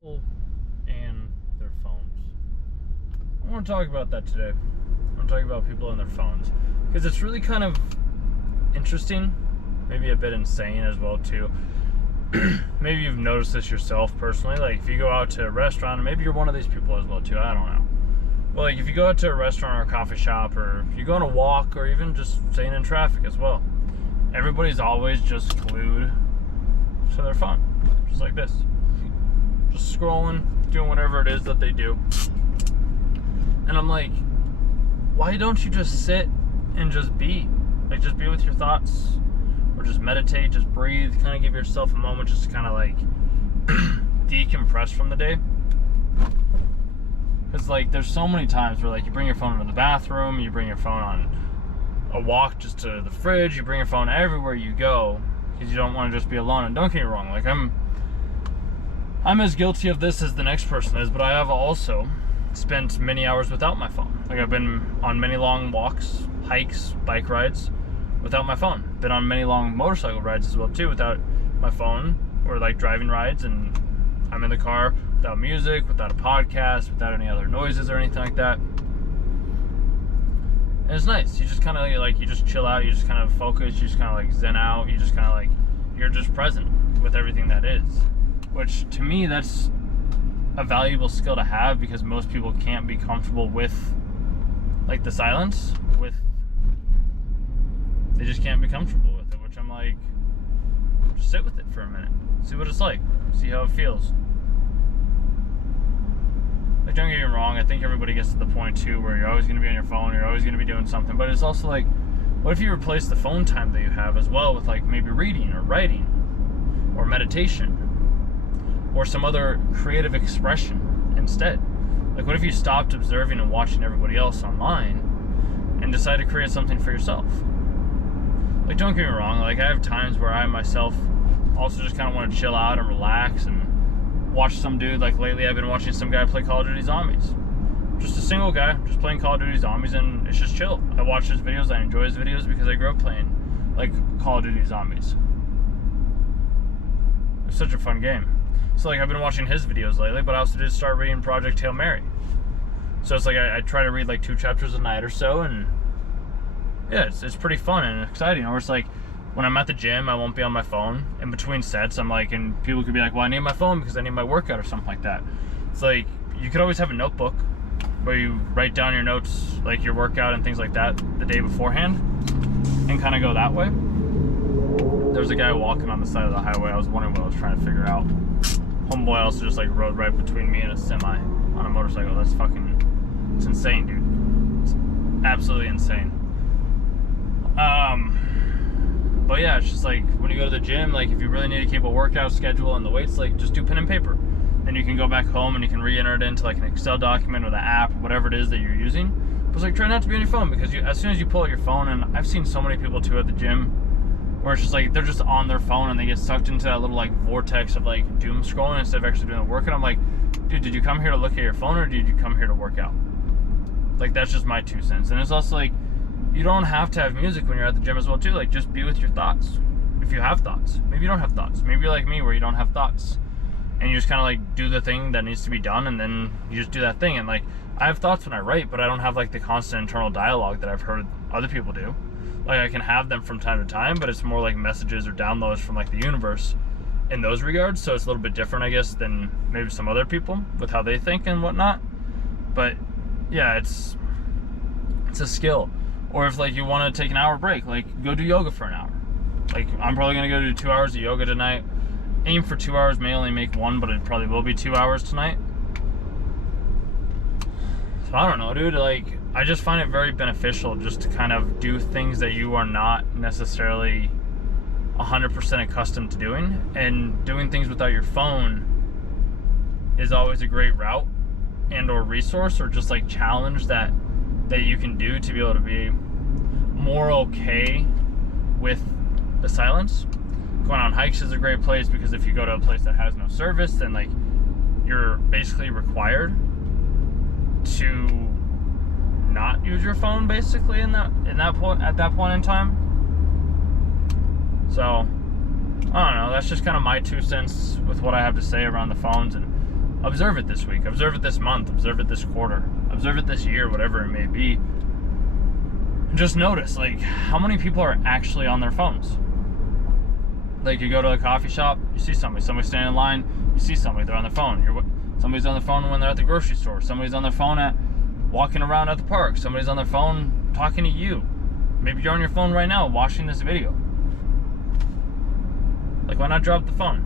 People and their phones. I want to talk about that today. I want to talk about people and their phones because it's really kind of interesting, maybe a bit insane as well too. Maybe you've noticed this yourself personally. Like if you go out to a restaurant, and maybe you're one of these people as well too. I don't know. But like if you go out to a restaurant or a coffee shop, or if you go on a walk, or even just staying in traffic as well, everybody's always just glued to their phone, just like this. Just scrolling, doing whatever it is that they do. And I'm like, why don't you just sit and just be? Like, just be with your thoughts, or just meditate, just breathe, kind of give yourself a moment just to kind of like decompress from the day. Because like, there's so many times where like you bring your phone into the bathroom, you bring your phone on a walk just to the fridge, you bring your phone everywhere you go because you don't want to just be alone. And don't get me wrong, like I'm as guilty of this as the next person is, but I have also spent many hours without my phone. Like I've been on many long walks, hikes, bike rides without my phone. Been on many long motorcycle rides as well too without my phone, or like driving rides, and I'm in the car without music, without a podcast, without any other noises or anything like that. And it's nice. You just kind of like, you just chill out, you just kind of focus, you just kind of like zen out, you just kind of like, you're just present with everything that is. Which to me, that's a valuable skill to have, because most people can't be comfortable with like the silence, they just can't be comfortable with it, which I'm like, just sit with it for a minute, see what it's like, see how it feels. Like, don't get me wrong, I think everybody gets to the point too where you're always going to be on your phone, you're always going to be doing something, but it's also like, what if you replace the phone time that you have as well with like maybe reading or writing or meditation or some other creative expression instead? Like, what if you stopped observing and watching everybody else online and decided to create something for yourself? Like, don't get me wrong, like I have times where I myself also just kind of want to chill out and relax and watch some dude. Like lately I've been watching some guy play Call of Duty Zombies. Just a single guy just playing Call of Duty Zombies, and it's just chill. I watch his videos, I enjoy his videos because I grew up playing like Call of Duty Zombies. It's such a fun game. So like I've been watching his videos lately, but I also did start reading Project Hail Mary. So it's like I try to read like 2 chapters a night or so, and yeah, it's pretty fun and exciting. Or it's like when I'm at the gym, I won't be on my phone. In between sets, I'm like, and people could be like, well, I need my phone because I need my workout or something like that. It's like, you could always have a notebook where you write down your notes, like your workout and things like that, the day beforehand, and kind of go that way. There's a guy walking on the side of the highway. I was wondering what I was trying to figure out. Homeboy also just like rode right between me and a semi on a motorcycle. That's fucking, it's insane, dude. It's absolutely insane. But yeah, it's just like when you go to the gym, like if you really need to keep a workout schedule and the weights, like just do pen and paper. Then you can go back home and you can re-enter it into like an Excel document or the app, or whatever it is that you're using. But it's like, try not to be on your phone, because as soon as you pull out your phone, and I've seen so many people too at the gym where it's just like they're just on their phone and they get sucked into that little like vortex of like doom scrolling instead of actually doing the work. And I'm like, dude, did you come here to look at your phone, or did you come here to work out? Like, that's just my 2 cents. And it's also like, you don't have to have music when you're at the gym as well too. Like, just be with your thoughts. If you have thoughts, maybe you don't have thoughts. Maybe you're like me where you don't have thoughts, and you just kind of like do the thing that needs to be done, and then you just do that thing. And like, I have thoughts when I write, but I don't have like the constant internal dialogue that I've heard other people do. Like, I can have them from time to time, but it's more like messages or downloads from like the universe in those regards. So it's a little bit different, I guess, than maybe some other people with how they think and whatnot. But yeah, it's a skill. Or if like you want to take an hour break, like go do yoga for an hour. Like, I'm probably gonna go do 2 hours of yoga tonight. Aim for 2 hours, may only make 1, but it probably will be 2 hours tonight. So I don't know, dude, like, I just find it very beneficial just to kind of do things that you are not necessarily 100% accustomed to doing. And doing things without your phone is always a great route and or resource, or just like challenge that you can do to be able to be more okay with the silence. Going on hikes is a great place, because if you go to a place that has no service, then like you're basically required to not use your phone basically at that point in time. So I don't know, that's just kind of my 2 cents with what I have to say around the phones. And observe it this week, observe it this month, observe it this quarter, observe it this year, whatever it may be. And just notice, like, how many people are actually on their phones. Like, you go to a coffee shop, you see somebody standing in line, you see somebody, they're on their phone. Somebody's on their phone when they're at the grocery store. Somebody's on their phone at walking around at the park. Somebody's on their phone talking to you. Maybe you're on your phone right now watching this video. Like, why not drop the phone?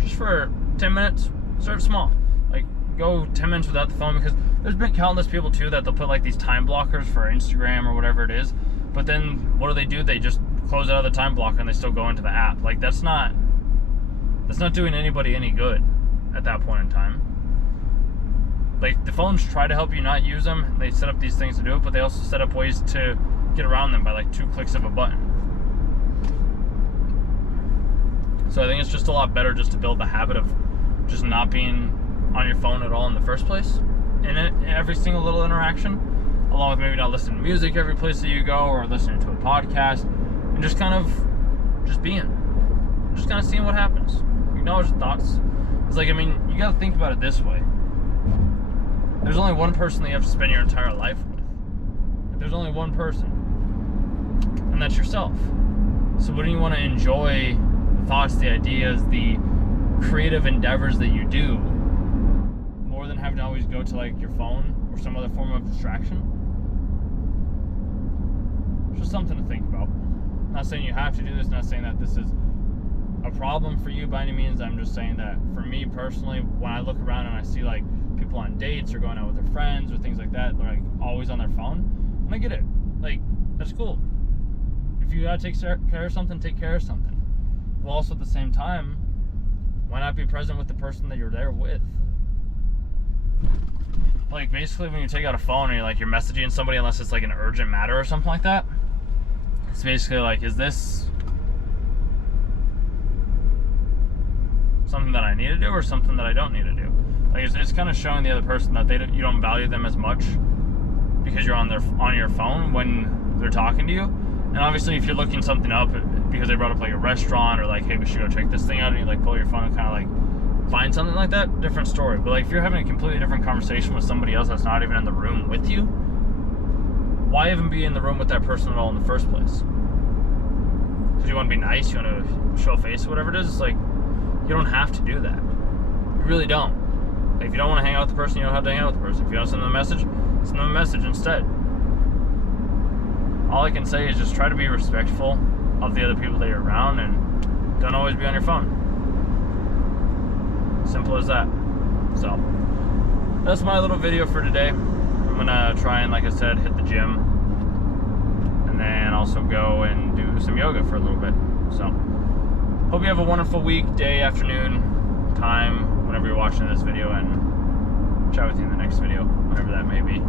Just for 10 minutes, start small. Like, go 10 minutes without the phone, because there's been countless people too that they'll put like these time blockers for Instagram or whatever it is. But then what do? They just close out of the time blocker and they still go into the app. Like, that's not doing anybody any good at that point in time. Like, the phones try to help you not use them. They set up these things to do it, but they also set up ways to get around them by like 2 clicks of a button. So I think it's just a lot better just to build the habit of just not being on your phone at all in the first place in every single little interaction, along with maybe not listening to music every place that you go, or listening to a podcast, and just kind of being, just kind of seeing what happens. Acknowledge the thoughts. It's like, I mean, you got to think about it this way. There's only one person that you have to spend your entire life with. Like, there's only one person, and that's yourself. So wouldn't you want to enjoy the thoughts, the ideas, the creative endeavors that you do more than having to always go to like your phone or some other form of distraction? Just something to think about. Not saying you have to do this, not saying that this is a problem for you by any means. I'm just saying that for me personally, when I look around and I see like people on dates or going out with their friends or things like that, they're like always on their phone, and I get it. Like, that's cool. If you gotta take care of something, take care of something. Well, also at the same time, why not be present with the person that you're there with? Like, basically when you take out a phone and you're messaging somebody, unless it's like an urgent matter or something like that, it's basically like, is this something that I need to do or something that I don't need to do? Like, it's kind of showing the other person that you don't value them as much because you're on your phone when they're talking to you. And obviously, if you're looking something up because they brought up like a restaurant, or like, hey, we should go check this thing out, and you like pull your phone and kind of like find something like that, different story. But like, if you're having a completely different conversation with somebody else that's not even in the room with you, why even be in the room with that person at all in the first place? Because you want to be nice, you want to show face, whatever it is. It's like, you don't have to do that. You really don't. Like, if you don't want to hang out with the person, you don't have to hang out with the person. If you want to send them a message, send them a message instead. All I can say is just try to be respectful of the other people that you're around, and don't always be on your phone. Simple as that. So, that's my little video for today. I'm gonna try and, like I said, hit the gym, and then also go and do some yoga for a little bit. So, hope you have a wonderful week, day, afternoon, time, whenever you're watching this video, and chat with you in the next video, whenever that may be.